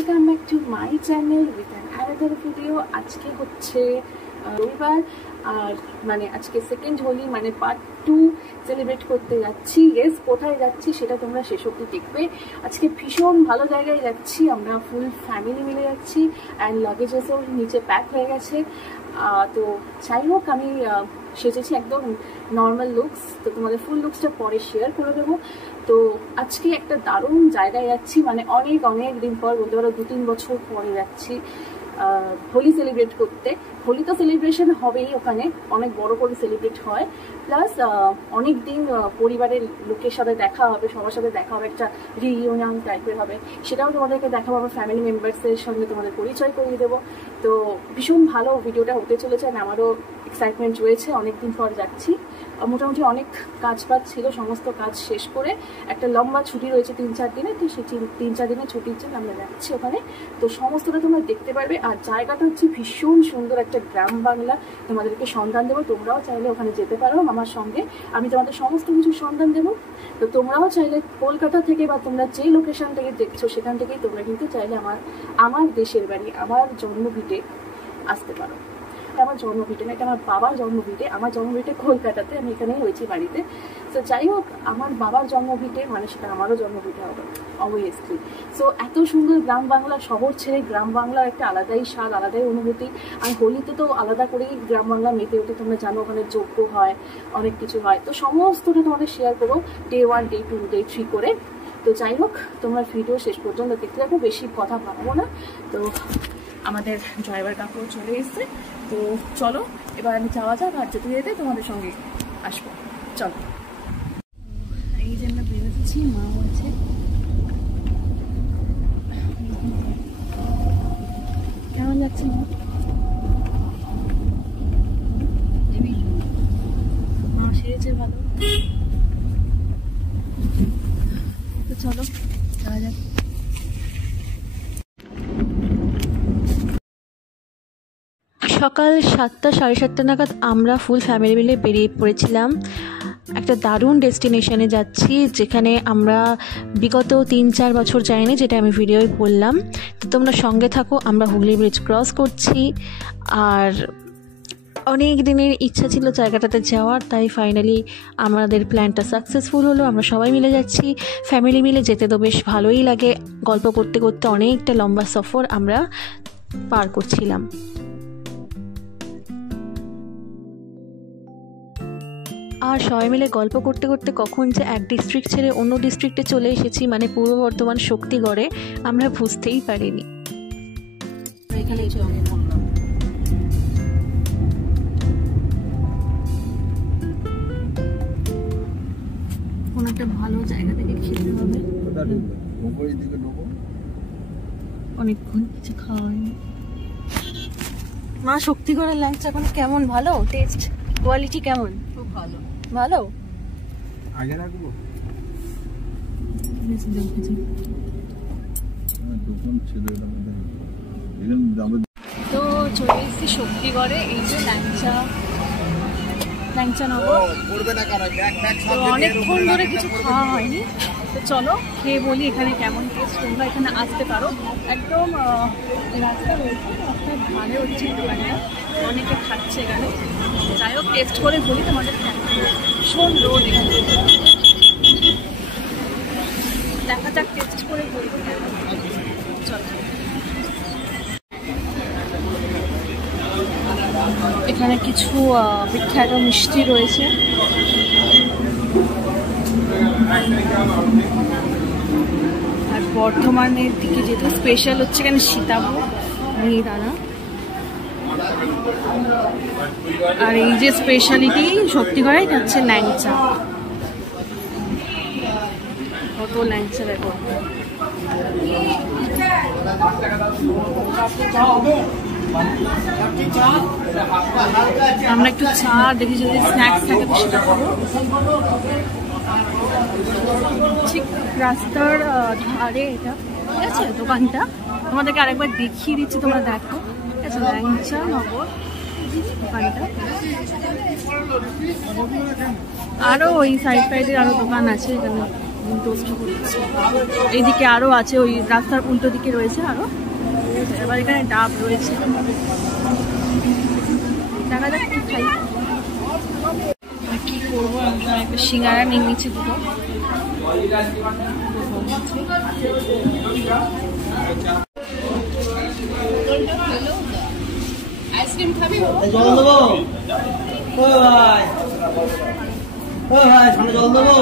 Welcome back to my channel with an another video. আজকে হচ্ছে রবিবার, আর মানে আজকে সেকেন্ড হোলি মানে পার্ট 2 সেলিব্রেট করতে যাচ্ছি। ইয়েস, কোথায় যাচ্ছি সেটা তোমরা শেষ অবধি দেখবে। আজকে ভীষণ ভালো জায়গায় যাচ্ছি, আমরা ফুল ফ্যামিলি মিলে যাচ্ছি অ্যান্ড লাগেজেসও নিচে প্যাক হয়ে গেছে। তো যাই হোক, আমি সেজেছি একদম নর্মাল লুকস, তো তোমাদের ফুল লুকসটা পরে শেয়ার করে দেবো। তো আজকে একটা দারুণ জায়গায় যাচ্ছি, মানে অনেক অনেক দিন পর, বলতে পারো 2-3 বছর পরে যাচ্ছি হোলি সেলিব্রেট করতে। হোলি তো সেলিব্রেশন হবেই, ওখানে অনেক বড় করে সেলিব্রেট হয়, প্লাস অনেক দিন পরিবারের লোকের সাথে দেখা হবে, সবার সাথে দেখা হবে, একটা রিইউনিয়ন টাইপের হবে, সেটাও তোমাদেরকে দেখাবো। আমার ফ্যামিলি মেম্বার্সের সঙ্গে তোমাদের পরিচয় করিয়ে দেবো। তো ভীষণ ভালো ভিডিওটা হতে চলেছে, আর আমারও এক্সাইটমেন্ট রয়েছে। অনেকদিন পর যাচ্ছি, মোটামুটি অনেক কাজ ছিল, সমস্ত কাজ শেষ করে একটা লম্বা ছুটি রয়েছে 3-4 দিনে। তো সেই 3-4 দিনের ছুটির জন্য আমরা যাচ্ছি ওখানে। তো সমস্তটা তোমরা দেখতে পারবে। আর জায়গাটা হচ্ছে ভীষণ সুন্দর, একটা গ্রাম বাংলা, তোমাদেরকে সন্ধান দেবো। তোমরাও চাইলে ওখানে যেতে পারো আমার সঙ্গে, আমি তোমাদের সমস্ত কিছু সন্ধান দেবো। তো তোমরাও চাইলে কলকাতা থেকে বা তোমরা যে লোকেশন থেকে দেখছো সেখান থেকেই তোমরা কিন্তু চাইলে আমার দেশের বাড়ি, আমার জন্মভিটে আসতে পারো। আমার জন্মভিটে না, এটা আমার বাবার জন্মভিটে। আমার জন্মভিটে কলকাতাতে, আমি এখানেই হয়েছি বাড়িতে। তো যাই হোক, আমার বাবার জন্মভিটে মানে সেটা আমারও জন্মভিটে হবে অবভিয়াসলি। সো এত সুন্দর গ্রাম বাংলা, শহর ছেড়ে গ্রাম বাংলার একটা আলাদাই স্বাদ, আলাদাই অনুভূতি। আর হোলিতে তো আলাদা করেই গ্রাম বাংলা মেতে ওঠে, তোমরা জানো ওখানে যজ্ঞ হয়, অনেক কিছু হয়। তো সমস্তটা তোমাদের শেয়ার করবো Day 1, Day 2, Day 3 করে। তো যাই হোক, তোমরা ভিডিও শেষ পর্যন্ত দেখতে থাকো, বেশি কথা বাড়াবো না। তো আমাদের ড্রাইভার কাকু চলে এসছে, তো চলো এবার আমি যাওয়া যাক, আর যেতে যেতে তোমাদের সঙ্গে আসবো। চলো, এই যে আমরা বেরোচ্ছি, মাও আছে। কেমন যাচ্ছে মা? মা সেরেছে ভালো। তো চলো যাওয়া যাক। সকাল 7টা 7:30 নাগাদ আমরা ফুল ফ্যামিলি মিলে বেরিয়ে পড়েছিলাম। একটা দারুণ ডেস্টিনেশনে যাচ্ছি, যেখানে আমরা বিগত 3-4 বছর যাইনি, যেটা আমি ভিডিওয় বললাম। তো তোমরা সঙ্গে থাকো। আমরা হুগলি ব্রিজ ক্রস করছি, আর অনেক দিনের ইচ্ছা ছিল জায়গাটাতে যাওয়ার, তাই ফাইনালি আমাদের প্ল্যানটা সাকসেসফুল হলো। আমরা সবাই মিলে যাচ্ছি, ফ্যামিলি মিলে যেতে তো বেশ ভালোই লাগে। গল্প করতে করতে অনেকটা লম্বা সফর আমরা পার করছিলাম। আর সবাই মিলে গল্প করতে করতে কখন যে এক ডিস্ট্রিক্ট ছেড়ে অন্য ডিস্ট্রিক্টে চলে এসেছি, মানে পূর্ব বর্ধমান শক্তিগড়ে, আমরা বুঝতেই পারিনি। কোন একটা ভালো জায়গা থেকে খেতে হবে, অনেকক্ষণ কিছু খাওয়া হয়নি। মা, শক্তিগড়ের ল্যাংচা এখন কেমন? ভালো টেস্ট, কোয়ালিটি কেমন? খুব ভালো। ভালো? আগে রাখবো। তো চলে এসেছি শক্তিগড়ে। এই যে ল্যাংচা নেবো, তো অনেকক্ষণ ধরে কিছু খাওয়া হয়নি। তো চলো খেয়ে বলি এখানে কেমন টেস্ট। তোমরা এখানে আসতে পারো, একদম রাস্তা রয়েছে, রাস্তার ধারে হচ্ছে দোকানটা, অনেকে খাচ্ছে এখানে। যাই হোক, টেস্ট করে বলি তোমাদের ভীষণ রোদ, এখানে দেখা যাক, টেস্ট করে বলি। চলো, এখানে কিছু বিখ্যাত মিষ্টি রয়েছে। আর বর্ধমানের দিকে যেহেতু স্পেশাল হচ্ছে এখানে সীতাভোগ, মিহিদানা। আর এই যে স্পেশালিটি শক্তিগড়ে হচ্ছে ল্যাংচা। কত ল্যাংচা দেখো। আমরা একটু চা দেখি, যদি স্ন্যাক্স থাকে তো সেটা খাবো। ঠিক রাস্তার ধারে এটা, ঠিক আছে দোকানটা। তোমাদেরকে আরেকবার দেখিয়ে দিচ্ছি, তোমরা দেখো। ঠিক আছে, ল্যাংচা নগর দোকানটা। আরো ওই সাইড সাইডে আরো দোকান আছে, এখানে টোস্ট করছে। এইদিকে আরো আছে, ওই রাস্তার উল্টো দিকে রয়েছে আরো। এবার এখানে ডাব রয়েছে, দেখা যাক কি খাই। কি করবো, একটা সিঙ্গারা নিয়ে নিচ্ছি দুটো। আইসক্রিম খাবি? জল দেবো ভাই, জল দেবো।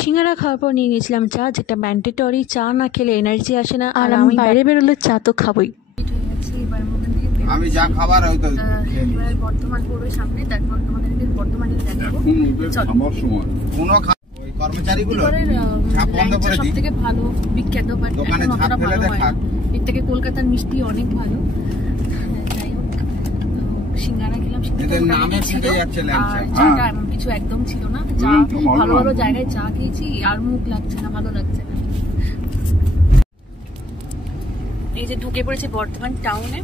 সিঙ্গারা খাওয়ার পর নিয়ে নিয়েছিলাম চা, যেটা ম্যান্ডেটরি। চা না খেলে এনার্জি আসে না, আর আমি বাইরে বেরোলে চা তো খাবোই। আমি যা খাবার হয়তো বর্ধমান পড়বে সামনে, তারপর তোমাদেরকে বর্ধমানে দেখাবো। কোনো ওই কর্মচারীগুলো ছাপ বন্ধ করে দিই। সবথেকে ভালো বিখ্যাত, বাট দোকানে ছাপ ফেলে দেখা। এর থেকে কলকাতার মিষ্টি অনেক ভালো। যাই হোক, সিঙ্গারা খেলাম, নামে ছেড়ে যাচ্ছে আর চাটা এমন কিছু একদম ছিল না। চা ভালো ভালো জায়গায় চা খেয়েছি, আর মুখ লাগছে না, ভালো লাগছে না। এই যে ঢুকে পড়েছে বর্ধমান টাউনে।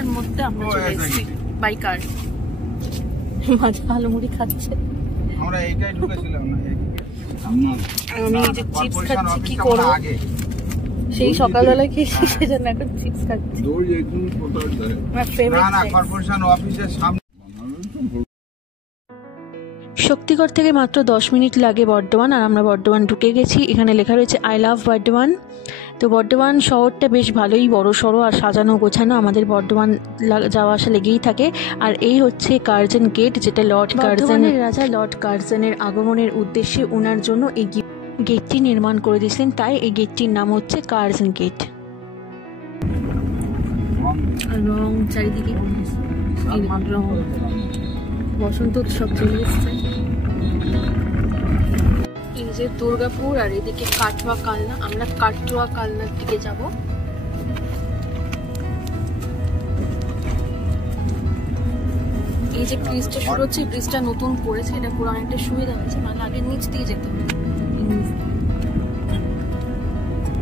এর মধ্যে আমরা চলে এসেছি বাই কার। মাঝে আলু মুড়ি খাচ্ছে, আমরা এইটাই ঢুকেছিলাম না। আমি এই যে চিপস খাচ্ছি, কি করব, সেই সকালবেলা খেয়েছি সেজন্য এখন চিপস খাচ্ছি। না না, কর্পোরেশন অফিসের সামনে। শক্তিগড় থেকে মাত্র 10 মিনিট লাগে বর্ধমান, আর আমরা বর্ধমান ঢুকে গেছি। এখানে লেখা রয়েছে আই লাভ বর্ধমান। তো বর্ধমান শহরটা বেশ ভালোই বড় সড়ো আর সাজানো গোছানো। আমাদের বর্ধমান যাওয়া আসা লেগেই থাকে। আর এই হচ্ছে কার্জন গেট, যেটা লর্ড কার্জনের রাজা লর্ড কার্জনের আগমনের উদ্দেশ্যে ওনার জন্য এই গেটটি নির্মাণ করে দিয়েছিলেন, তাই এই গেটটির নাম হচ্ছে কার্জন গেট। রং চারিদিকে রং, বসন্ত উৎসব চলে এসছে। এই যে দুর্গাপুর, আর এদিকে কাটোয়া কালনা। আমরা কাটোয়া কালনার দিকে যাব। এই যে ব্রিজটা শুরু হচ্ছে, ব্রিজটা নতুন করেছে, এটা পুরো অনেকটা সুবিধা হয়েছে। মানে আগে নিচ দিয়ে যেতে হতো,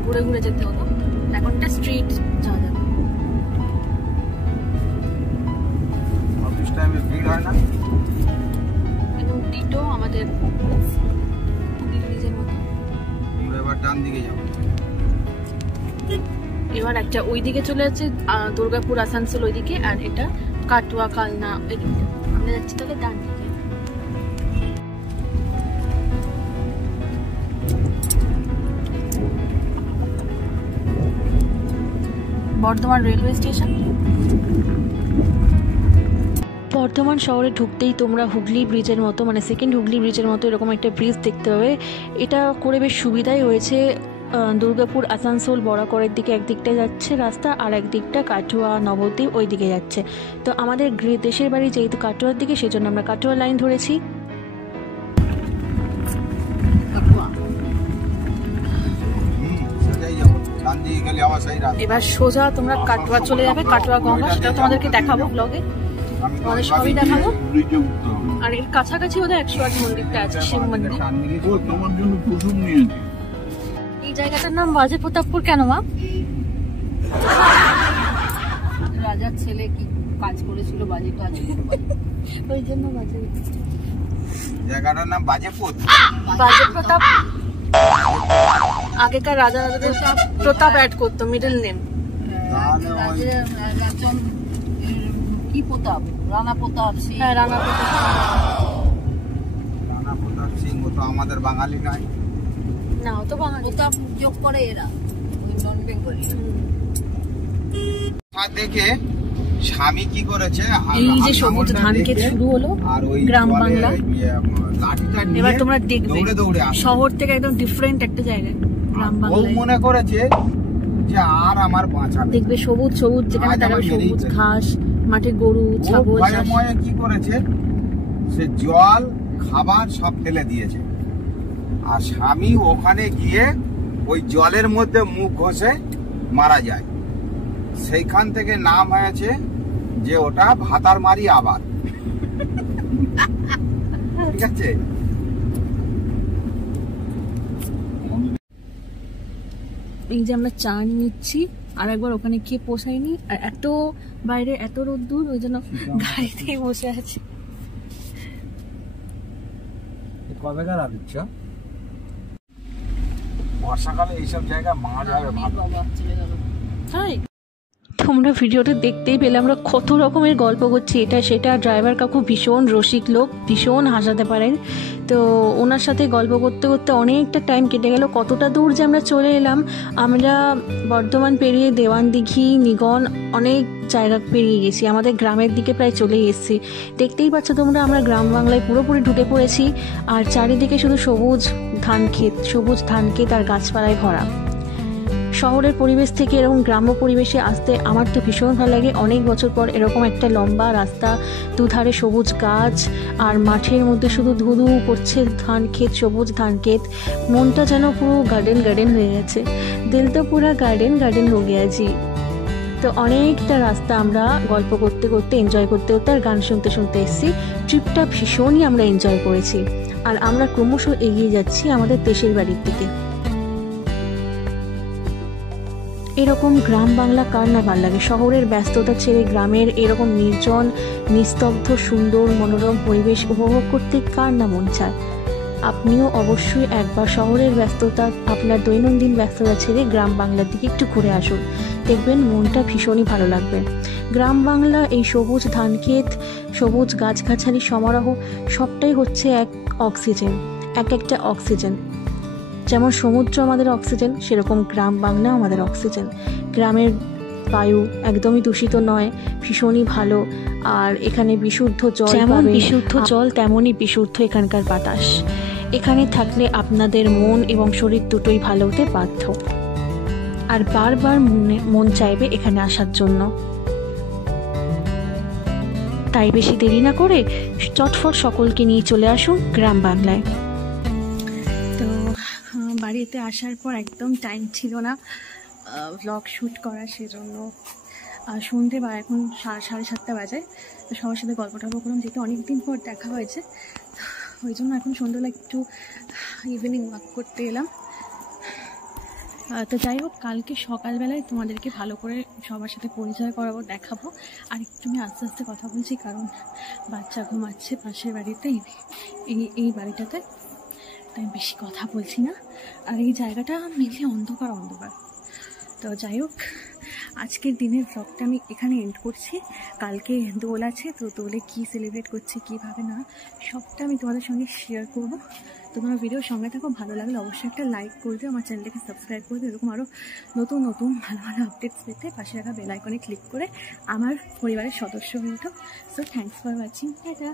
ঘুরে ঘুরে যেতে হতো, এখন একটা স্ট্রিট যাওয়া যাবে। অফিস টাইমে ভিড় হয় না, একদম টিটো আমাদের ব্রিজের মতো। এবার ডান দিকে যাব। এবার একটা ওইদিকে চলে যাচ্ছে দুর্গাপুর আসানসোল ওইদিকে, আর এটা কাটোয়া কালনা এদিকে। আমরা যাচ্ছি তাহলে ডান দিকে। Bardhaman railway station. বর্ধমান শহরে ঢুকতেই তোমরা হুগলি ব্রিজের মতো, মানে সেকেন্ড হুগলি ব্রিজের মতো এরকম একটা ব্রিজ দেখতে পাবে। এটা করে বেশ সুবিধাই হয়েছে। দুর্গাপুর আসানসোল বরাকরের দিকে একদিকটা যাচ্ছে রাস্তা, আর একদিকটা কাটোয়া নবদ্বীপ ওই দিকে যাচ্ছে। তো আমাদের দেশের বাড়ি যেহেতু কাটোয়ার দিকে, সেই জন্য আমরা কাটোয়া লাইন ধরেছি। এবার সোজা তোমরা কাটোয়া চলে যাবে, কাটোয়া গঙ্গা, সেটা তোমাদেরকে দেখাবো ব্লগে, তোমাদের সবই দেখাবো। আর এর কাছাকাছি ওদের 108 মন্দিরটা আছে, শিব মন্দির। এই জায়গাটার নাম বাজে প্রতাপপুর কেন মা? রাজার ছেলে কি কাজ করেছিল, বাজে কাজ, ওই জন্য বাজে। জায়গাটার নাম বাজেপুর, বাজে প্রতাপ। আগেকার রাজা রাজাদের প্রতাপ অ্যাড করতো মিডল নেম। কি প্রতাপ? রানা প্রতাপ সিং। হ্যাঁ, রানা প্রতাপ সিং। ও তো আমাদের বাঙালি নয় না, ও তো বাঙালি। প্রতাপ যোগ করে এরা, নন বেঙ্গলি। দেখে স্বামী কি করেছে, এই যে সবুজ ধান ক্ষেত শুরু হলো, গ্রাম বাংলা। এবার তোমরা দেখবে শহর থেকে একদম ডিফারেন্ট একটা জায়গায়, গ্রাম বাংলা। মনে করেছে যে আর আমার বাঁচা, দেখবে সবুজ সবুজ, যেখানে তারা সবুজ ঘাস, মাঠে গরু ছাগল। কি করেছে, সে জল খাবার সব ফেলে দিয়েছে, আর স্বামী ওখানে গিয়ে ওই জলের মধ্যে মুখ ঘষে মারা যায়। সেইখান থেকে নাম হয়েছে যে ওটা ভাতার মারি আবার। ঠিক আছে, এই যে আমরা চা নিচ্ছি, আর একবার ওখানে গিয়ে পোষাইনি, আর এত বাইরে এত রোদ্দুর, ওই জন্য গাড়িতেই বসে আছি। কবেকার আদিচ্ছ বর্ষাকালে এইসব জায়গা মাছ হবে বাবা চলে গেল। তাই তোমরা ভিডিওটা দেখতেই পেলে আমরা কত রকমের গল্প করছি, এটা সেটা। ড্রাইভার কাকু ভীষণ রসিক লোক, ভীষণ হাসাতে পারেন। তো ওনার সাথে গল্প করতে করতে অনেকটা টাইম কেটে গেল। কতটা দূর যে আমরা চলে এলাম, আমরা বর্ধমান পেরিয়ে দেওয়ানদিঘি, নিগন, অনেক জায়গা পেরিয়ে গেছি, আমাদের গ্রামের দিকে প্রায় চলে এসেছি। দেখতেই পাচ্ছ তোমরা, আমরা গ্রাম বাংলায় পুরোপুরি ঢুকে পড়েছি, আর চারিদিকে শুধু সবুজ ধান ক্ষেত আর গাছপালায় ভরা। শহরের পরিবেশ থেকে এরকম গ্রাম্য পরিবেশে আসতে আমার তো ভীষণ ভালো লাগে। অনেক বছর পর এরকম একটা লম্বা রাস্তা, দুধারে সবুজ গাছ, আর মাঠের মধ্যে শুধু ধুধু করছে ধান ক্ষেত, সবুজ ধান ক্ষেত। মনটা যেন পুরো গার্ডেন হয়ে গেছে, দিল তো পুরো গার্ডেন হয়ে গেছি। তো অনেকটা রাস্তা আমরা গল্প করতে করতে, এনজয় করতে করতে আর গান শুনতে শুনতে এসেছি। ট্রিপটা ভীষণই আমরা এনজয় করেছি, আর আমরা ক্রমশ এগিয়ে যাচ্ছি আমাদের দেশের বাড়ির দিকে। এরকম গ্রাম বাংলা কার না ভালো লাগে? শহরের ব্যস্ততা ছেড়ে গ্রামের এরকম নির্জন, নিস্তব্ধ, সুন্দর, মনোরম পরিবেশ উপভোগ করতে কার না মন চায়? আপনিও অবশ্যই একবার শহরের ব্যস্ততা, আপনার দৈনন্দিন ব্যস্ততা ছেড়ে গ্রাম বাংলার দিকে একটু ঘুরে আসুন, দেখবেন মনটা ভীষণই ভালো লাগবে। গ্রাম বাংলা, এই সবুজ ধানক্ষেত, সবুজ গাছগাছালি সমারোহ, সবটাই হচ্ছে এক একটা অক্সিজেন। যেমন সমুদ্র আমাদের অক্সিজেন, সেরকম গ্রাম বাংলা আমাদের অক্সিজেন। গ্রামের বায়ু একদমই দূষিত নয়, ভীষণই ভালো, আর এখানে বিশুদ্ধ জল, যেমন বিশুদ্ধ জল তেমনই বিশুদ্ধ এখানকার বাতাস। এখানে থাকলে আপনাদের মন এবং শরীর দুটোই ভালো হতে বাধ্য, আর বারবার মন চাইবে এখানে আসার জন্য। তাই বেশি দেরি না করে চটফট সকলকে নিয়ে চলে আসুন গ্রাম বাংলায়। তো বাড়িতে আসার পর একদম টাইম ছিল না ব্লগ শ্যুট করার, সেজন্য সন্ধ্যে বা এখন 7:30 বাজে। তো সবার সাথে গল্প টল্প করলাম, যেহেতু অনেকদিন পর দেখা হয়েছে, ওই জন্য এখন সন্ধ্যেবেলা একটু ইভিনিং ওয়াক করতে এলাম। তো যাই হোক, কালকে সকালবেলায় তোমাদেরকে ভালো করে সবার সাথে পরিচয় করাবো, দেখাবো। আর একটু আমি আস্তে আস্তে কথা বলছি, কারণ বাচ্চা ঘুমাচ্ছে পাশের বাড়িতে, এই বাড়িটাতে, তাই বেশি কথা বলছি না। আর এই জায়গাটা মেনলি অন্ধকার। তো যাই হোক, আজকের দিনের ব্লগটা আমি এখানে এন্ড করছি। কালকে দোল আছে, তো দোলে কী সেলিব্রেট করছি, কীভাবে না, সবটা আমি তোমাদের সঙ্গে শেয়ার করবো। তো তোমার ভিডিওর সঙ্গে থাকো, ভালো লাগলে অবশ্যই একটা লাইক করে দিও, আমার চ্যানেলটাকে সাবস্ক্রাইব করে দিও। এরকম আরও নতুন ভালো আপডেটস পেতে পাশে রাখা বেল আইকনে ক্লিক করে আমার পরিবারের সদস্য হয়ে ওঠো। So thanks for watching, tata.